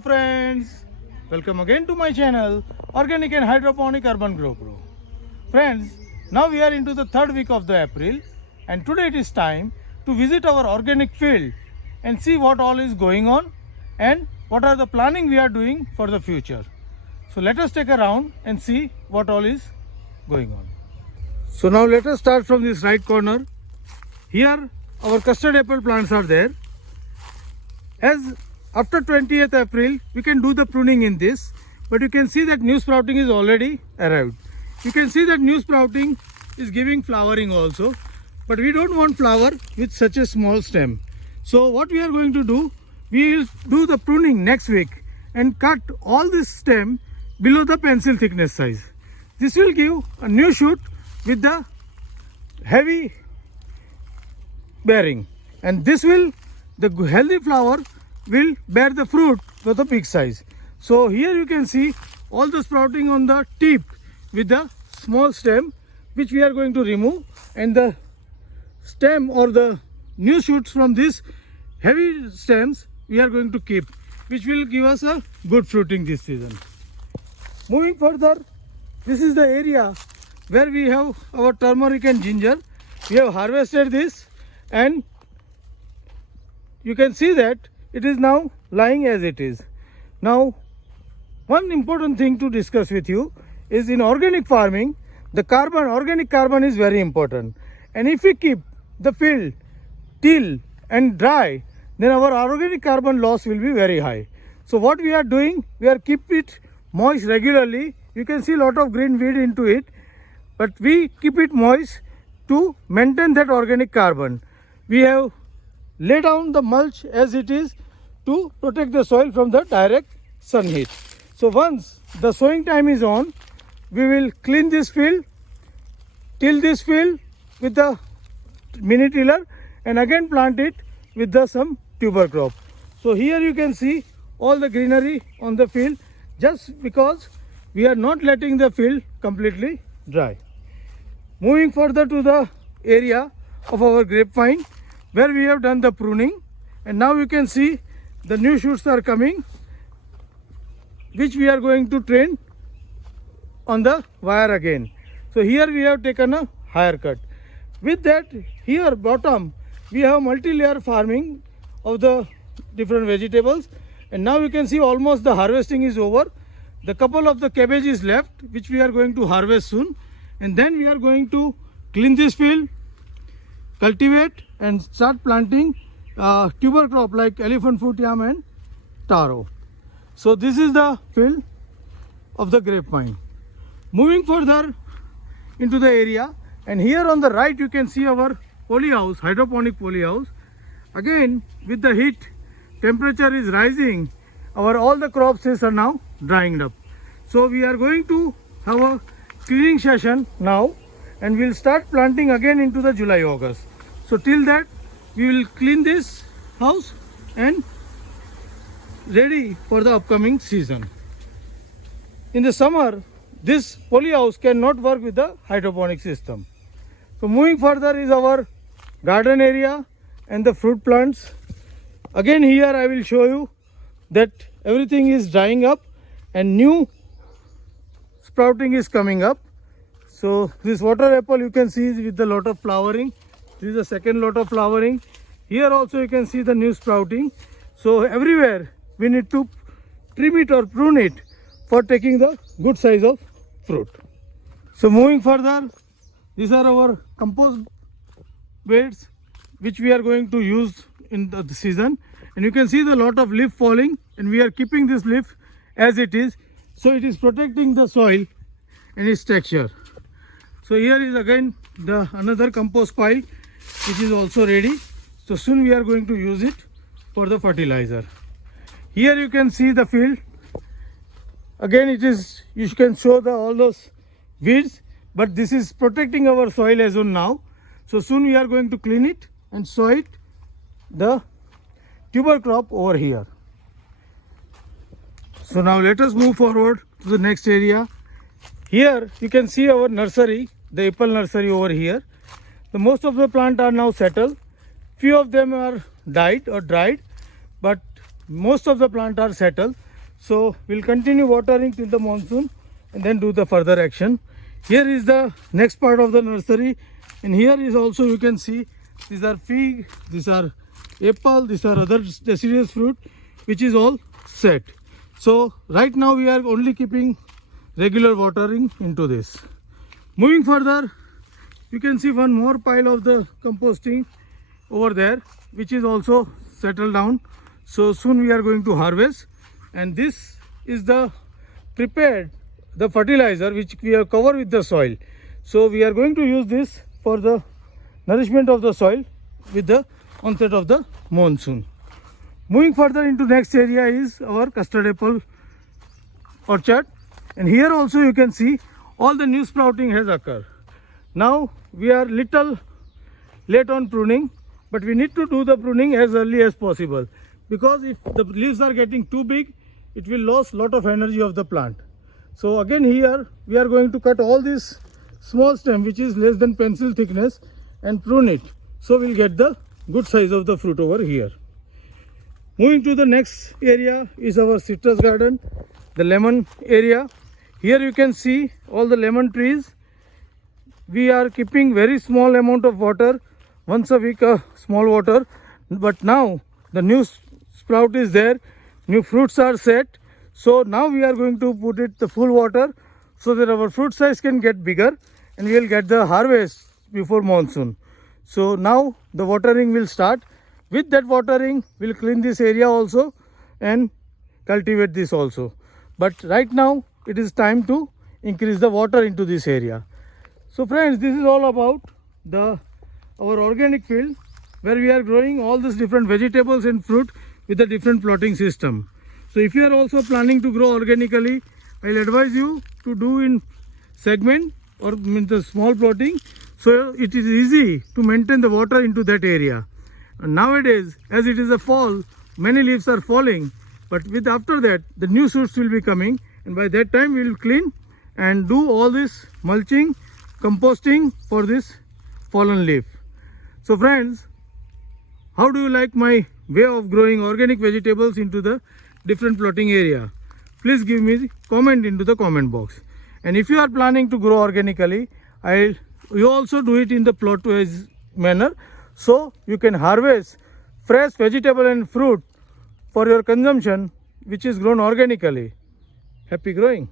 friends, welcome again to my channel Organic and Hydroponic Urban Grow Pro. Friends, now we are into the third week of the April and today it is time to visit our organic field and see what all is going on and what are the planning we are doing for the future. So let us take a round and see what all is going on. So now let us start from this right corner. Here our custard apple plants are there. As after 20th April, we can do the pruning in this, but you can see that new sprouting is already arrived. You can see that new sprouting is giving flowering also, but we don't want flower with such a small stem. So what we are going to do, we will do the pruning next week and cut all this stem below the pencil thickness size. This will give a new shoot with the heavy bearing, and this will, the healthy flower will bear the fruit with a big size. So here you can see all the sprouting on the tip with the small stem, which we are going to remove, and the stem or the new shoots from this heavy stems we are going to keep, which will give us a good fruiting this season. Moving further, this is the area where we have our turmeric and ginger. We have harvested this and you can see that it is now lying as it is. Now, one important thing to discuss with you is in organic farming, the organic carbon is very important. And if we keep the field till and dry, then our organic carbon loss will be very high. So what we are doing, we are keep it moist regularly. You can see a lot of green weed into it, but we keep it moist to maintain that organic carbon. We have lay down the mulch as it is to protect the soil from the direct sun heat. So once the sowing time is on, we will clean this field, till this field with the mini tiller, and again plant it with the some tuber crop. So here you can see all the greenery on the field, just because we are not letting the field completely dry. Moving further to the area of our grapevine, where we have done the pruning, and now you can see the new shoots are coming, which we are going to train on the wire again. So here we have taken a higher cut. With that, here bottom we have multi-layer farming of the different vegetables, and now you can see almost the harvesting is over. The couple of the cabbage is left, which we are going to harvest soon, and then we are going to clean this field, cultivate and start planting tuber crop like elephant foot yam and taro. So this is the field of the grapevine. Moving further into the area, and here on the right you can see our polyhouse, hydroponic polyhouse. Again, with the heat, temperature is rising, all the crops are now drying up. So we are going to have a cleaning session now, and we'll start planting again into the July, August. So till that, we will clean this house and ready for the upcoming season. In the summer, this polyhouse cannot work with the hydroponic system. So moving further is our garden area and the fruit plants. Again here I will show you that everything is drying up and new sprouting is coming up. So this water apple you can see is with a lot of flowering. This is the second lot of flowering. Here also you can see the new sprouting. So everywhere we need to trim it or prune it for taking the good size of fruit. So moving further, these are our compost beds which we are going to use in the season, and you can see the lot of leaf falling, and we are keeping this leaf as it is, so it is protecting the soil and its texture. So here is again the another compost pile which is also ready. So soon we are going to use it for the fertilizer. Here you can see the field. Again it is, you can show all those weeds, but this is protecting our soil as on now. So soon we are going to clean it and sow it, the tuber crop over here. So now let us move forward to the next area. Here you can see our nursery, the apple nursery over here. The most of the plants are now settled. Few of them are died or dried, but most of the plants are settled. So we'll continue watering till the monsoon and then do the further action. Here is the next part of the nursery, and here is also, you can see, these are fig, these are apple, these are other deciduous fruit, which is all set. So right now we are only keeping regular watering into this. Moving further, you can see one more pile of the composting over there, which is also settled down. So soon we are going to harvest, and this is the prepared, the fertilizer which we have covered with the soil. So we are going to use this for the nourishment of the soil with the onset of the monsoon. Moving further into next area is our custard apple orchard, and here also you can see all the new sprouting has occurred. Now we are little late on pruning, but we need to do the pruning as early as possible, because if the leaves are getting too big, it will lose lot of energy of the plant. So again here we are going to cut all this small stem which is less than pencil thickness and prune it, so we'll get the good size of the fruit over here. Moving to the next area is our citrus garden, the lemon area. Here you can see all the lemon trees. We are keeping very small amount of water, once a week small water, but now the new sprout is there, new fruits are set. So now we are going to put it the full water so that our fruit size can get bigger and we will get the harvest before monsoon. So now the watering will start. With that watering, we'll clean this area also and cultivate this also. But right now it is time to increase the water into this area. So friends, this is all about our organic field, where we are growing all these different vegetables and fruit with a different plotting system. So if you are also planning to grow organically, I'll advise you to do in segment or in the small plotting, so it is easy to maintain the water into that area. And nowadays, as it is a fall, many leaves are falling, but with after that the new shoots will be coming, and by that time we will clean and do all this mulching, composting for this fallen leaf. So friends, how do you like my way of growing organic vegetables into the different plotting area? Please give me comment into the comment box. And if you are planning to grow organically, you also do it in the plot wise manner, so you can harvest fresh vegetable and fruit for your consumption which is grown organically. Happy growing!